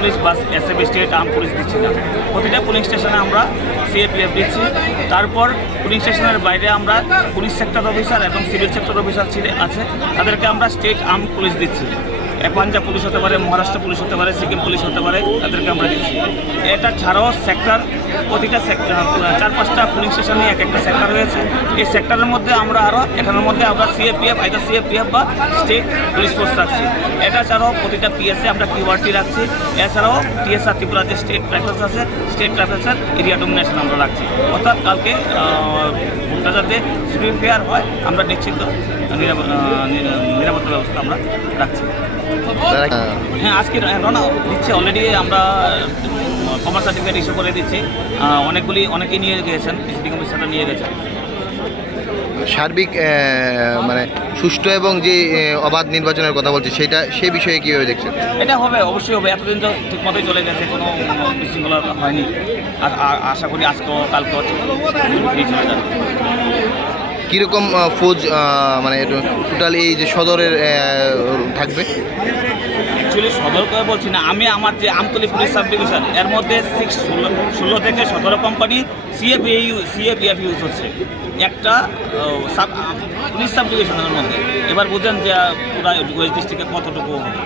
Police বা SF state arm police দিচ্ছি না, প্রতিটা পুলিশ স্টেশনে আমরা সিএপিএফ দিচ্ছি। তারপর পুলিশ স্টেশনের বাইরে আমরা পুলিশ সেক্টর অফিসার এবং সিভিল সেক্টর অফিসার আছে, তাদেরকে আমরা স্টেট আর্ম পুলিশ দিচ্ছি। পাঞ্জাব পুলিশ হতে পারে, মহারাষ্ট্র পুলিশ হতে পারে, সিকিম পুলিশ হতে পারে, তাদেরকে আমরা দিচ্ছি। এটা ছাড়াও সেক্টর, প্রতিটা সেক্টর 4-5টা পুলিশ স্টেশনে এক একটা সেক্টর হয়েছে। এই সেক্টরের মধ্যে আমরা আরও এখানের মধ্যে আমরা সিএপিএফ বা স্টেট পুলিশ ফোর্স রাখছি। এটা ছাড়াও প্রতিটা পিএসএ আমরা কিউআরটি রাখছি। এছাড়াও টিএসআর ত্রিপুরা যে স্টেট ট্রাইফেলস আছে, স্টেট ট্রাইফেলসের এরিয়া ডোমিনেশন আমরা রাখছি। অর্থাৎ কালকে ভোটটা যাতে ফ্রি ফেয়ার হয়, আমরা নিশ্চিত নিরাপত্তা ব্যবস্থা আমরা রাখছি। হ্যাঁ, আজকে রওনা দিচ্ছে, অলরেডি আমরা কমার্স সার্টিফিকেট ইস্যু করে দিচ্ছি। অনেকেই নিয়ে গিয়েছেন, ভিজিটিং অফিসাররা নিয়ে গেছেন। সার্বিক মানে সুষ্ঠু এবং যে অবাধ নির্বাচনের কথা বলছে সেই বিষয়ে কীভাবে দেখছেন? এটা হবে, অবশ্যই হবে। এতদিন তো ঠিক মতোই চলে গেছে, কোনো বিশৃঙ্খলা হয়নি। আর আশা করি আজকেও কালকেও চলে যাবে। কীরকম ফৌজ মানে টোটাল এই যে সদরের থাকবে? অ্যাকচুয়ালি সদর করে বলছি না আমি, আমার যে আমতলী পুলিশ সাব ডিভিশন এর মধ্যে 16 থেকে 17 কোম্পানি সিএপিএফ ইউজ হচ্ছে একটা পুলিশ সাব ডিভিশনের মধ্যে। এবার বুঝেন যে পুরা ওয়েস্ট ডিস্ট্রিক্টে কতটুকু হবে।